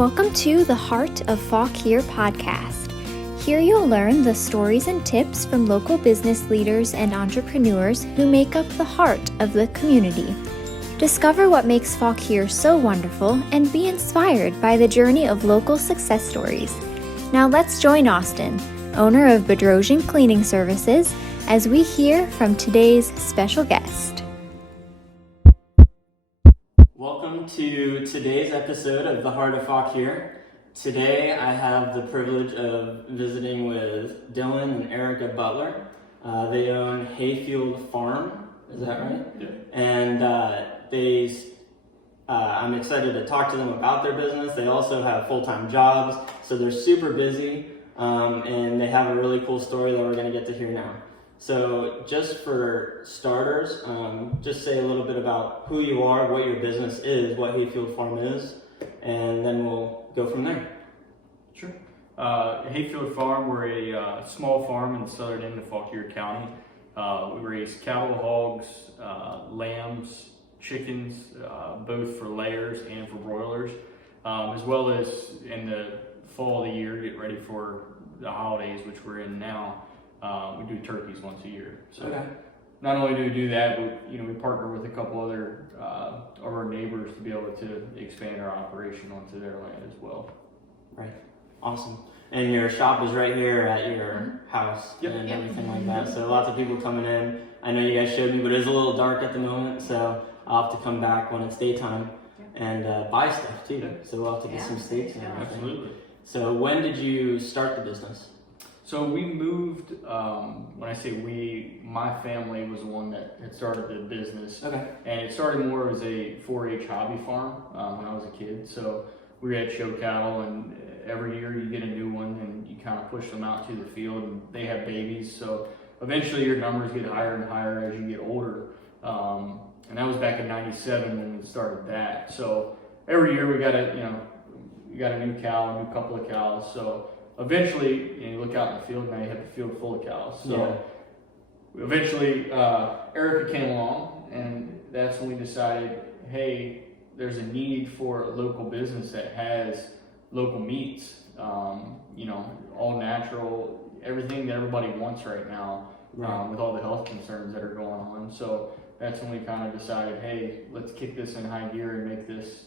Welcome to the Heart of Fauquier podcast. Here you'll learn the stories and tips from local business leaders and entrepreneurs who make up the heart of the community. Discover what makes Fauquier so wonderful and be inspired by the journey of local success stories. Now let's join Austin, owner of Bedrosian Cleaning Services, as we hear from today's special guest. Welcome to today's episode of The Heart of Fauquier. Today I have the privilege of visiting with Dylan and Erica Butler. They own Hayfield Farm, is that right? Yeah. And I'm excited to talk to them about their business. They also have full-time jobs, so they're super busy, and they have a really cool story that we're going to get to hear now. So just for starters, just say a little bit about who you are, what your business is, what Hayfield Farm is, and then we'll go from there. Sure. Hayfield Farm, we're a small farm in the southern end of Fauquier County. We raise cattle, hogs, lambs, chickens, both for layers and for broilers, as well as in the fall of the year, get ready for the holidays, which we're in now. We do turkeys once a year. So Okay. Not only do we do that, but we partner with a couple other of our neighbors to be able to expand our operation onto their land as well. Right. Awesome. And your shop is right here at your house and everything like that. So lots of people coming in. I know you guys showed me, but it is a little dark at the moment, so I'll have to come back when it's daytime and buy stuff too. So we'll have to get some steaks and everything. Absolutely. So when did you start the business? So we moved, when I say we, my family was the one that had started the business. Okay. And it started more as a 4-H hobby farm when I was a kid. So we had show cattle, and every year you get a new one and you kind of push them out to the field, and they have babies. So eventually your numbers get higher and higher as you get older. And that was back in '97 when we started that. So every year we got a new cow, a new couple of cows. So eventually, you look out in the field, now you have a field full of cows. So eventually, Erica came along, and that's when we decided, hey, there's a need for a local business that has local meats, all natural, everything that everybody wants right now, with all the health concerns that are going on. So that's when we kind of decided, hey, let's kick this in high gear and make this,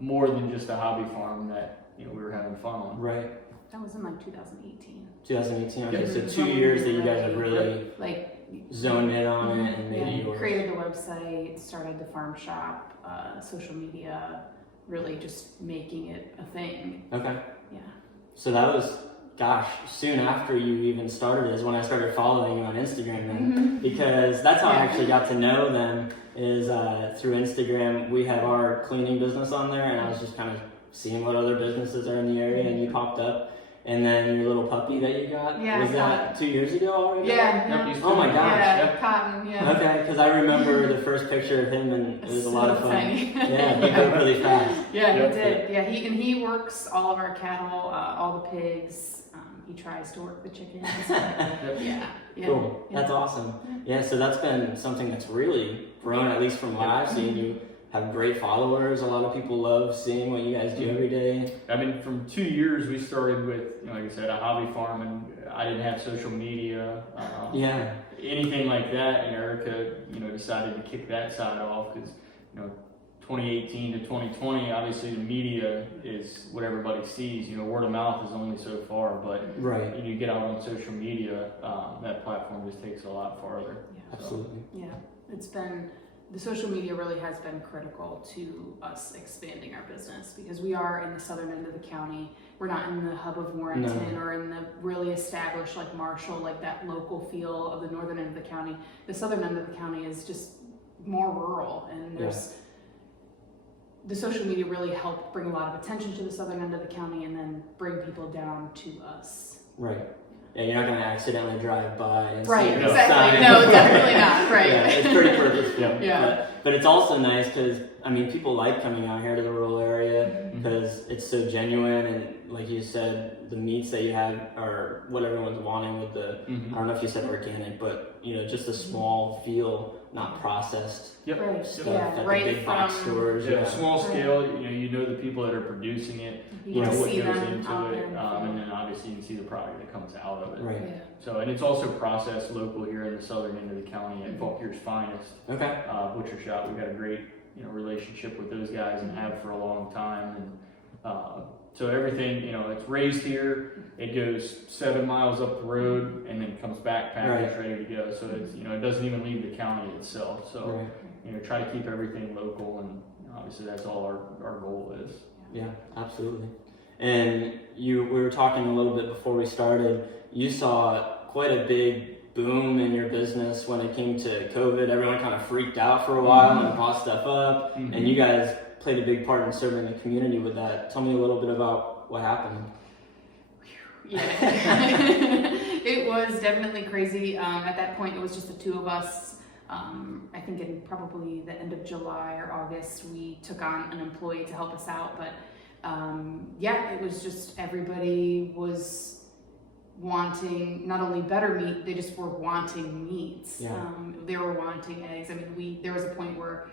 more than just a hobby farm that, we were having fun on. Right. That was in like 2018. 2018. Okay, so 2 years that you guys have really zoned in on it and made it yours. Created the website, started the farm shop, social media, really just making it a thing. Okay. Yeah. So that was, soon after you even started is when I started following you on Instagram then, because that's how I actually got to know them is through Instagram. We have our cleaning business on there, and I was just kind of seeing what other businesses are in the area, and you popped up. And then your little puppy that you got, was that 2 years ago already? Yeah. Oh my gosh. Cotton, Okay, because I remember the first picture of him, and it was a lot of fun. Tiny. Yeah, he grew really fast. Yeah, he did. Yeah, he works all of our cattle, all the pigs. He tries to work the chickens. Cool. That's awesome. Yeah, so that's been something that's really grown, at least from what I've seen. You have great followers. A lot of people love seeing what you guys do every day. I mean, from 2 years, we started with, like I said, a hobby farm, and I didn't have social media, anything like that. And Erica, decided to kick that side off because, 2018 to 2020, obviously the media is what everybody sees. Word of mouth is only so far, but you get out on social media, that platform just takes a lot farther. Yeah. Absolutely. Yeah, the social media really has been critical to us expanding our business because we are in the southern end of the county. We're not in the hub of Warrenton or in the really established like Marshall, like that local feel of the northern end of the county. The southern end of the county is just more rural, and the social media really helped bring a lot of attention to the southern end of the county and then bring people down to us. Right. Yeah, you're not going to accidentally drive by and right, see exactly. No, definitely not. Right. Yeah, it's pretty purposeful. Yeah. But it's also nice because, I mean, people like coming out here to the rural area because it's so genuine, and like you said, the meats that you have are what everyone's wanting with the, I don't know if you said organic, but, you know, just a small feel, not processed Right. stuff Yeah, at right the big box from- stores. Yeah, small scale, you know the people that are producing it, You know can what see goes them into out it, there in the field. and then obviously you can see the product that comes out of it. Right. Yeah. So, and it's also processed local here in the southern end of the county at Fauquier's Finest Okay. Butcher Shop. We've got a great, relationship with those guys and have for a long time. And so everything, it's raised here. It goes 7 miles up the road and then comes back packaged, ready to go. So it's, it doesn't even leave the county itself. So, try to keep everything local, and obviously that's all our goal is. Yeah, absolutely. And we were talking a little bit before we started. You saw quite a big boom in your business when it came to COVID. Everyone kind of freaked out for a while and bought stuff up. And you guys played a big part in serving the community with that. Tell me a little bit about what happened. Yeah, it was definitely crazy. At that point, it was just the two of us. I think in probably the end of July or August, we took on an employee to help us out. But it was just everybody was wanting not only better meat, they just were wanting meats. Yeah. They were wanting eggs. I mean, there was a point where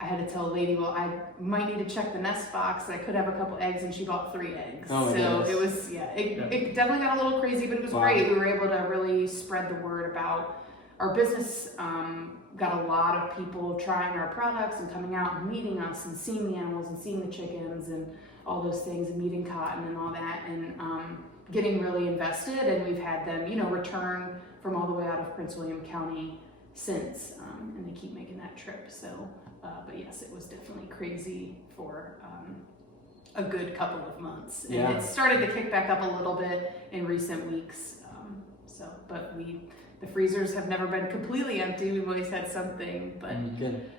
I had to tell a lady, well, I might need to check the nest box. I could have a couple eggs, and she bought 3 eggs. Oh my goodness. It was, it definitely got a little crazy, but it was great. We were able to really spread the word about our business. Got a lot of people trying our products and coming out and meeting us and seeing the animals and seeing the chickens and all those things, and meeting cotton and all that, and getting really invested. And we've had them, return from all the way out of Prince William County since, and they keep making that trip. So, but yes, it was definitely crazy for a good couple of months. And it started to kick back up a little bit in recent weeks. But the freezers have never been completely empty. We've always had something, but good.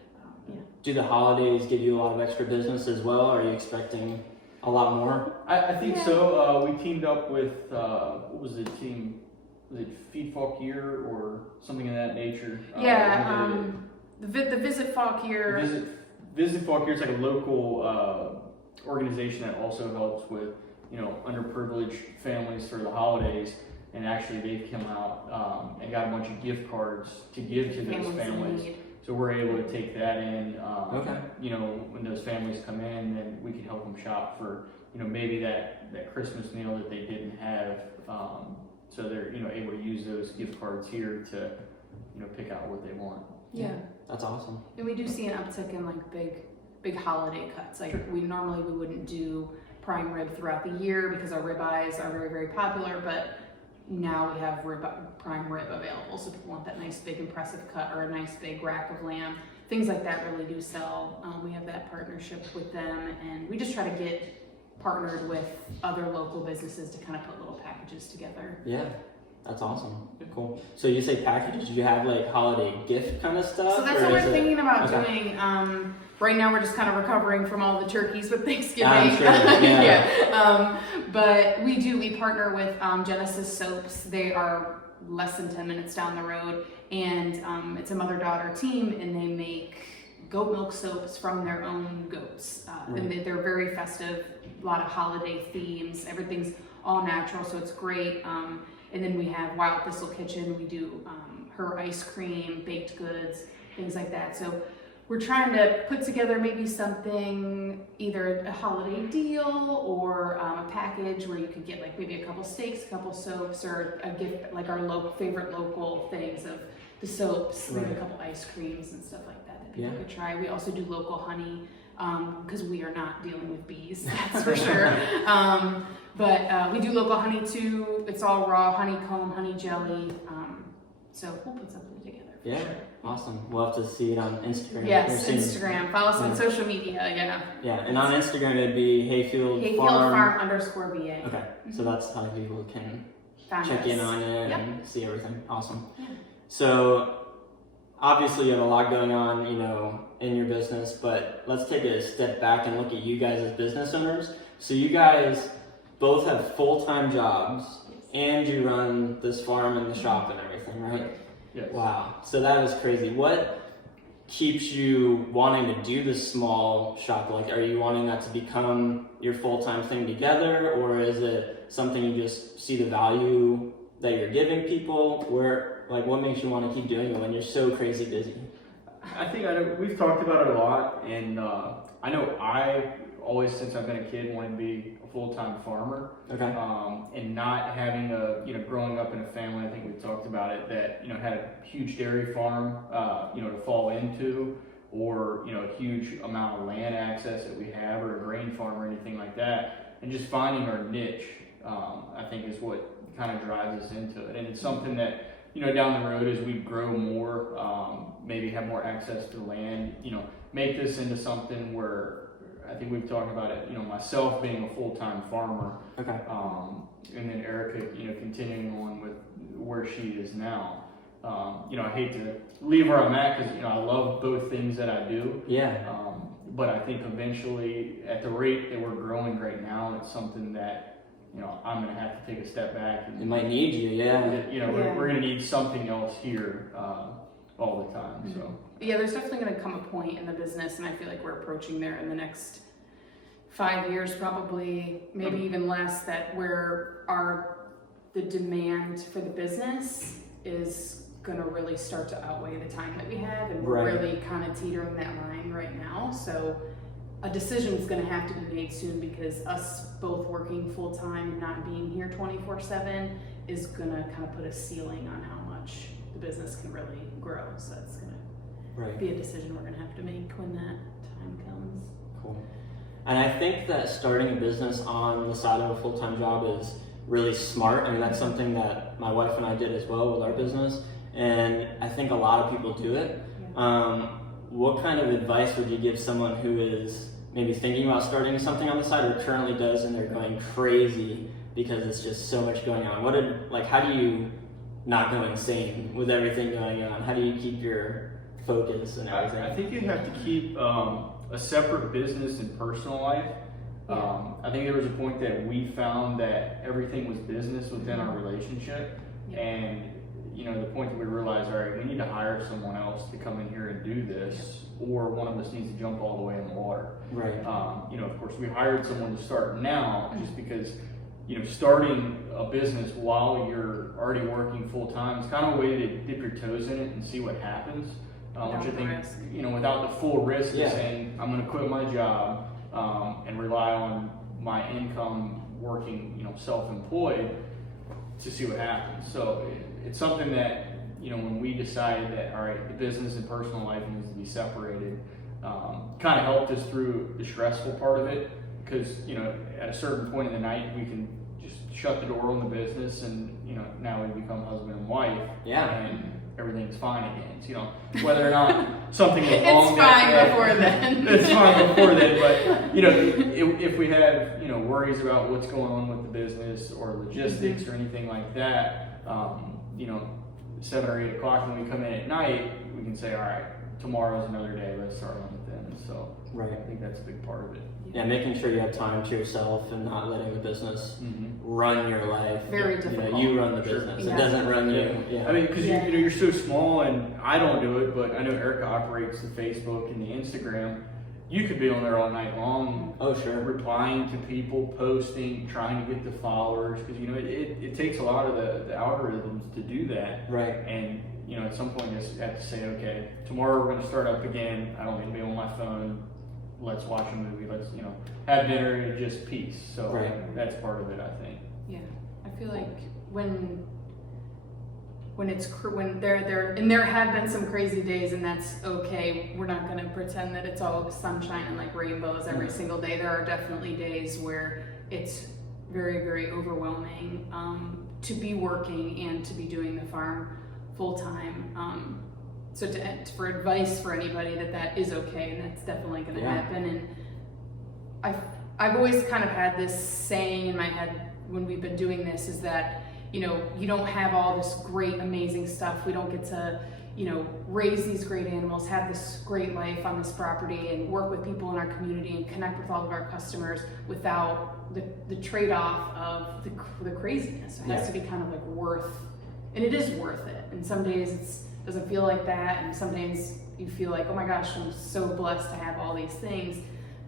Do the holidays give you a lot of extra business as well? Are you expecting a lot more? I think so. We teamed up with, what was the team? Was it Feed Fauquier or something of that nature? The Visit Fauquier. Visit Fauquier is like a local organization that also helps with, underprivileged families for the holidays. And actually, they've come out and got a bunch of gift cards to give to those families. So we're able to take that in. When those families come in, then we can help them shop for, maybe that Christmas meal that they didn't have. So they're, able to use those gift cards here to, pick out what they want. Yeah. That's awesome. And we do see an uptick in like big holiday cuts. Like we wouldn't do prime rib throughout the year because our ribeyes are very, very popular, but now we have prime rib available, so people want that nice big impressive cut or a nice big rack of lamb. Things like that really do sell. We have that partnership with them, and we just try to get partnered with other local businesses to kind of put little packages together. Yeah, that's awesome. Cool. So you say packages, do you have like holiday gift kind of stuff? So that's what we're thinking about doing. Right now we're just kind of recovering from all the turkeys with Thanksgiving. I'm sure. Yeah. But we partner with Genesis Soaps. They are less than 10 minutes down the road, and it's a mother-daughter team, and they make goat milk soaps from their own goats. And they're very festive, a lot of holiday themes. Everything's all natural, so it's great. And then we have Wild Thistle Kitchen. We do her ice cream, baked goods, things like that. So we're trying to put together maybe something, either a holiday deal or a package where you could get like maybe a couple steaks, a couple soaps, or a gift like our favorite local things of the soaps, maybe a couple ice creams and stuff like that people could try. We also do local honey because we are not dealing with bees, that's for sure. But we do local honey too. It's all raw honeycomb, honey jelly. So we'll put something together. Yeah, sure. Awesome. We'll have to see it on Instagram. Yes, Instagram. Follow us on social media. Yeah, and on Instagram it'd be Hayfield Farm _VA. Okay, so that's how people can check in on it and see everything. Awesome. Yeah. So obviously you have a lot going on, in your business, but let's take a step back and look at you guys as business owners. So you guys both have full-time jobs and you run this farm and the shop and everything, right? Yes. Wow. So that is crazy. What keeps you wanting to do the small shop? Like, are you wanting that to become your full-time thing together, or is it something you just see the value that you're giving people? What makes you want to keep doing it when you're so crazy busy? I think we've talked about it a lot, and I know I always, since I've been a kid, wanted to be a full-time farmer. Okay. And not having growing up in a family, I think we talked about it, that, had a huge dairy farm, to fall into, or, a huge amount of land access that we have, or a grain farm or anything like that. And just finding our niche, I think is what kind of drives us into it. And it's something that, down the road as we grow more, maybe have more access to land, make this into something where I think we've talked about it, myself being a full-time farmer. Okay. And then Erica, continuing on with where she is now. I hate to leave where I'm at because, I love both things that I do. Yeah. But I think eventually, at the rate that we're growing right now, it's something that, I'm going to have to take a step back. And, it might need you, yeah. We're going to need something else here all the time. So. Yeah, there's definitely going to come a point in the business, and I feel like we're approaching there in the next 5 years, probably, maybe even less, that where the demand for the business is going to really start to outweigh the time that we have, and we're really kind of teetering that line right now. So a decision is going to have to be made soon, because us both working full-time and not being here 24/7 is going to kind of put a ceiling on how much the business can really grow. So that's going to be a decision we're going to have to make when that time comes. Cool. And I think that starting a business on the side of a full-time job is really smart. I mean, that's something that my wife and I did as well with our business, and I think a lot of people do it. Yeah. What kind of advice would you give someone who is maybe thinking about starting something on the side, or currently does, and they're going crazy because it's just so much going on? How do you not go insane with everything going on? How do you keep your focus and everything? I think you have to keep a separate business and personal life. I think there was a point that we found that everything was business within our relationship, and the point that we realized, all right, we need to hire someone else to come in here and do this, or one of us needs to jump all the way in the water. Right. Of course, we hired someone to start now, just because starting a business while you're already working full time is kind of a way to dip your toes in it and see what happens. Which I think, without the full risk of saying, I'm going to quit my job and rely on my income working, self-employed, to see what happens. So it's something that, when we decided that, all right, the business and personal life needs to be separated, kind of helped us through the stressful part of it, because, at a certain point in the night, we can just shut the door on the business, and, now we become husband and wife. Yeah. And everything's fine again. So, whether or not something is wrong. It's fine before then. It's fine before then, but if we have worries about what's going on with the business or logistics or anything like that, 7 or 8 o'clock when we come in at night, we can say, all right, tomorrow's another day. Let's start on it then. So I think that's a big part of it. Yeah, making sure you have time to yourself and not letting the business run your life. Very difficult. You run the business. Sure. It doesn't run you. Yeah. I mean, because you're so small, and I don't do it, but I know Erica operates the Facebook and the Instagram. You could be on there all night long. Oh, sure. Replying to people, posting, trying to get the followers, because it takes a lot of the algorithms to do that. Right. And at some point you just have to say, okay, tomorrow we're going to start up again. I don't need to be on my phone. Let's watch a movie. Let's have dinner and just peace. So that's part of it, I think. Yeah, I feel like when there have been some crazy days, and that's okay. We're not going to pretend that it's all sunshine and like rainbows every single day. There are definitely days where it's very, very overwhelming to be working and to be doing the farm full time. So for advice for anybody that is okay, and that's definitely going to happen. And I've always kind of had this saying in my head when we've been doing this, is that you don't have all this great, amazing stuff. We don't get to raise these great animals, have this great life on this property, and work with people in our community and connect with all of our customers without the trade-off of the craziness. It has to be kind of like worth, and it is worth it. And some days it doesn't feel like that, and some days you feel like, oh my gosh, I'm so blessed to have all these things.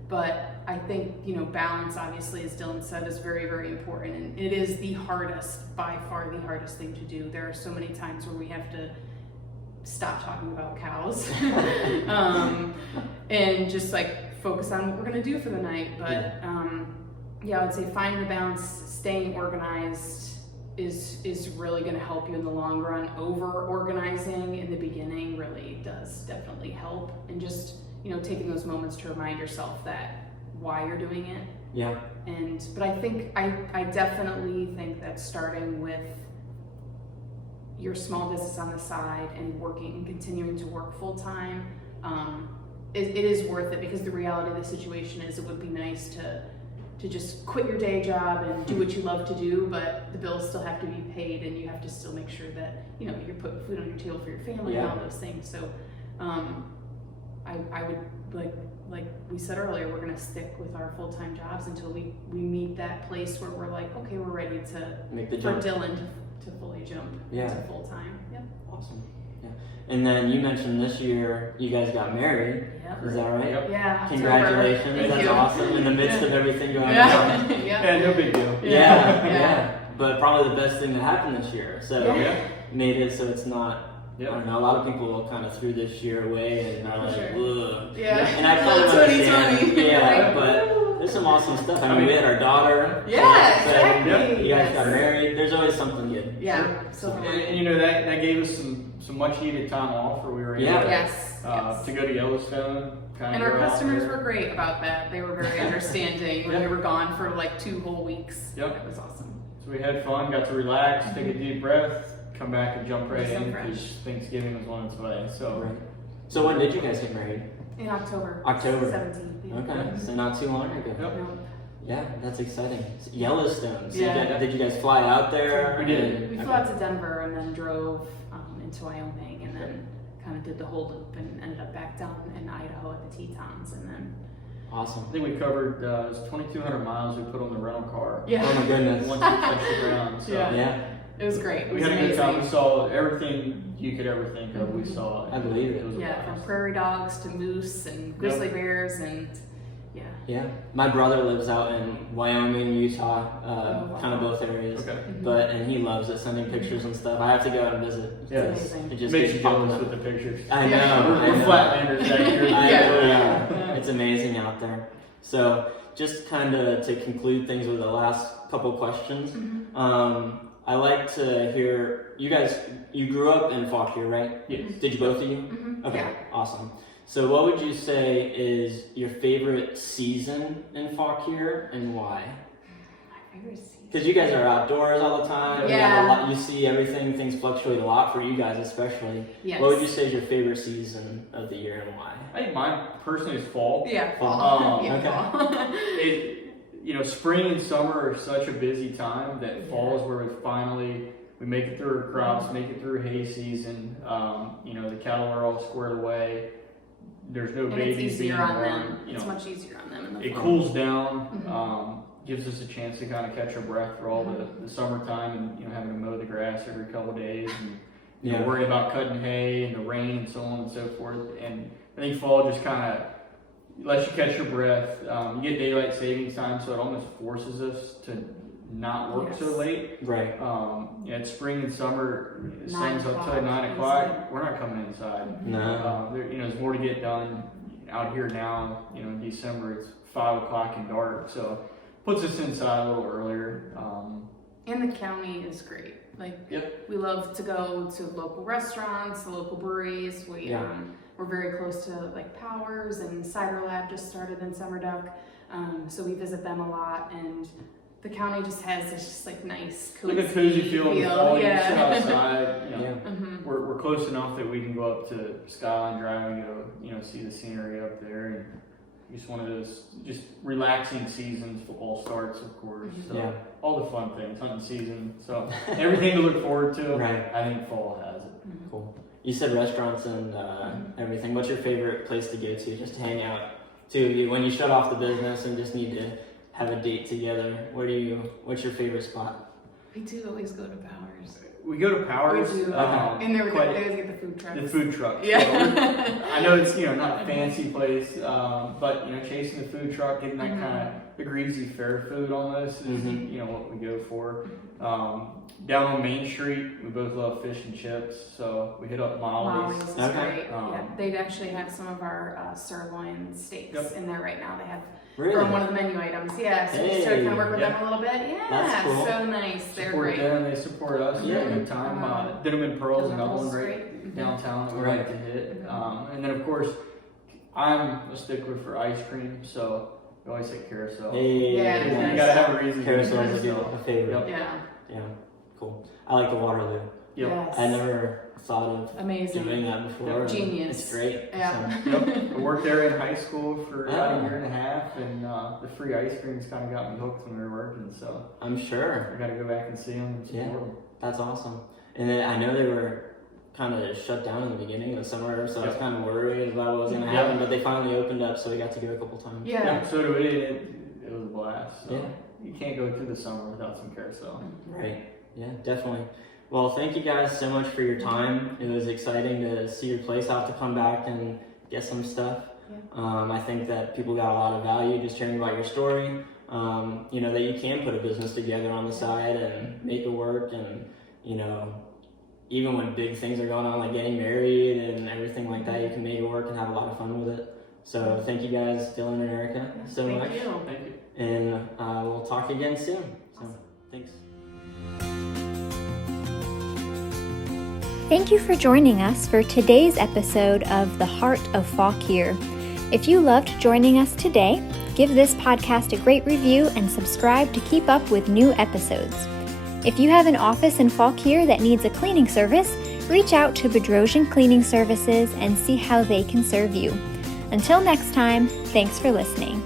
But I think, you know, balance, obviously, as Dylan said, is very, very important. And it is the hardest, by far the hardest thing to do. There are so many times where we have to stop talking about cows and just like focus on what we're going to do for the night. But yeah, I would say finding the balance, staying organized is really going to help you in the long run. Over organizing in the beginning really does definitely help. And just, you know, taking those moments to remind yourself that why you're doing it. Yeah. But I think I definitely think that starting with your small business on the side and working and continuing to work full time, it is worth it, because the reality of the situation is it would be nice to just quit your day job and do what you love to do, but the bills still have to be paid and you have to still make sure that, you know, you're putting food on your table for your family and all those things. So I would, like we said earlier, we're gonna stick with our full-time jobs until we meet that place where we're like, okay, we're ready to make the jump. For Dylan to fully jump to full-time. Yep. Awesome. Yeah. And then you mentioned this year you guys got married. Yep. Is that right? Yep. Yeah. Congratulations. Thank That's you. awesome. In the midst of everything going on. Yeah, no big deal. Yeah. But probably the best thing that happened this year. So made it so it's not. Yep. I don't know, a lot of people kind of threw this year away and are like, ugh. Yeah. And I kind of understand. 2020. Yeah, but there's some awesome stuff. I mean, we had our daughter. Yeah, So, exactly. you guys got married. There's always something good. Yeah. So And you know, that gave us some much needed time off where we were able yes. to go to Yellowstone. And our customers were great about that. They were very understanding when we were gone for like 2 whole weeks. Yep. It was awesome. So we had fun, got to relax, take a deep breath, come back and jump right in, because Thanksgiving was on its way. So Right. So when did you guys get married? In October. October. 17th. Yeah. Okay, so not too long ago. Yep. No. Yeah, that's exciting. Yellowstone. So Yeah. did you guys fly out there? We did. We flew out to Denver and then drove into Wyoming and then kind of did the whole loop and ended up back down in Idaho at the Tetons and then. Awesome. I think we covered it was 2,200 miles we put on the rental car. Yeah. Oh my goodness. Once we touched the ground. So Yeah. It was great. It we was had a good amazing. time. We saw everything you could ever think of. We saw it. I believe it. was a Yeah, from blast. prairie dogs to moose and grizzly bears and Yeah. My brother lives out in Wyoming, Utah, kind of both areas. Okay. And he loves it, sending pictures and stuff. I have to go out and visit. Yeah. amazing. It just Makes keeps you popping jealous up. with the pictures. I know. Yeah. I We're know. flatlanders out here. Yeah. It's amazing out there. So just kind of to conclude things with the last couple questions. I like to hear, you grew up in Fauquier, right? Yes. Did you both of you? Mm-hmm. Okay, Yeah. awesome. So what would you say is your favorite season in Fauquier and why? My favorite season. Because you guys are outdoors all the time. You have a lot, you see everything, things fluctuate a lot for you guys especially. Yes. What would you say is your favorite season of the year and why? I think mine personally is fall. Yeah, fall. Okay. Fall. Spring and summer are such a busy time that fall is where we make it through our crops, make it through hay season. The cattle are all squared away. There's no And babies it's easier being on born. them. It's much easier on them in the It fall. cools down, gives us a chance to kind of catch our breath for all the summertime and having to mow the grass every couple of days and worry about cutting hay and the rain and so on and so forth. And I think fall just kind of lets you catch your breath. You get daylight savings time, so it almost forces us to not work so late. Right. It's spring and summer, the sun's up till 9 o'clock. o'clock. We're not coming inside. No. There's more to get done out here now. In December it's 5 o'clock and dark, so puts us inside a little earlier. And the county is great. We love to go to local restaurants, local breweries. We're very close to Powers, and Cider Lab just started in Summer Duck, so we visit them a lot. And the county just has this nice, cozy, Like a cozy feel in the fall. You Yeah. sit outside. Mhm. We're close enough that we can go up to Skyline Drive and go see the scenery up there. And just one of those just relaxing seasons. Football starts, of course. So all the fun things, hunting season. So everything to look forward to. Right. I think fall has it. Cool. You said restaurants and everything. What's your favorite place to go to just to hang out? When you shut off the business and just need to have a date together, what's your favorite spot? We do always go to Powers. we go to Powers. We do. And they always get the food trucks. The food trucks. Yeah. So I know it's not a fancy place, but chasing the food truck, getting that kind of the greasy fair food almost is what we go for. Down on Main Street, we both love fish and chips, so we hit up Molly's. Molly's is great. They actually have some of our sirloin steaks in there right now. They have from one of the menu items. Yeah, so we started kind of work with them a little bit. Yeah, that's cool. So nice. They're support great. them, they support us. Yeah. Good time. Did them in Pearls, another one great. downtown that we like to hit. And then of course, I'm a stickler for ice cream, so we always hit Carousel. Yeah, you gotta have a reason. Carousel is a favorite. Yep. Yeah. Cool. I like the Waterloo. Yep. Yes. I never thought of Amazing. doing that before. Yep. Genius. It's great. Yeah. So. Yep. I worked there in high school for about a year and a half, and the free ice creams kind of got me hooked when we were working. So I'm sure. I got to go back and see them. And support them. That's awesome. And then I know they were kind of shut down in the beginning of the summer, so I was kind of worried about what was going to happen. But they finally opened up, so we got to go a couple times. Yeah. So did we. It was a blast. So Yeah. You can't go through the summer without some Carousel. Right. Yeah, definitely. Well, thank you guys so much for your time. It was exciting to see your place. I'll have to come back and get some stuff. Yeah. I think that people got a lot of value just hearing about your story. That you can put a business together on the side and make it work. And, even when big things are going on, like getting married and everything like that, you can make it work and have a lot of fun with it. So thank you guys, Dylan and Erica, so much. Thank you. And we'll talk again soon. So thanks. Thank you for joining us for today's episode of The Heart of Fauquier. If you loved joining us today, give this podcast a great review and subscribe to keep up with new episodes. If you have an office in Fauquier that needs a cleaning service, reach out to Bedrosian Cleaning Services and see how they can serve you. Until next time, thanks for listening.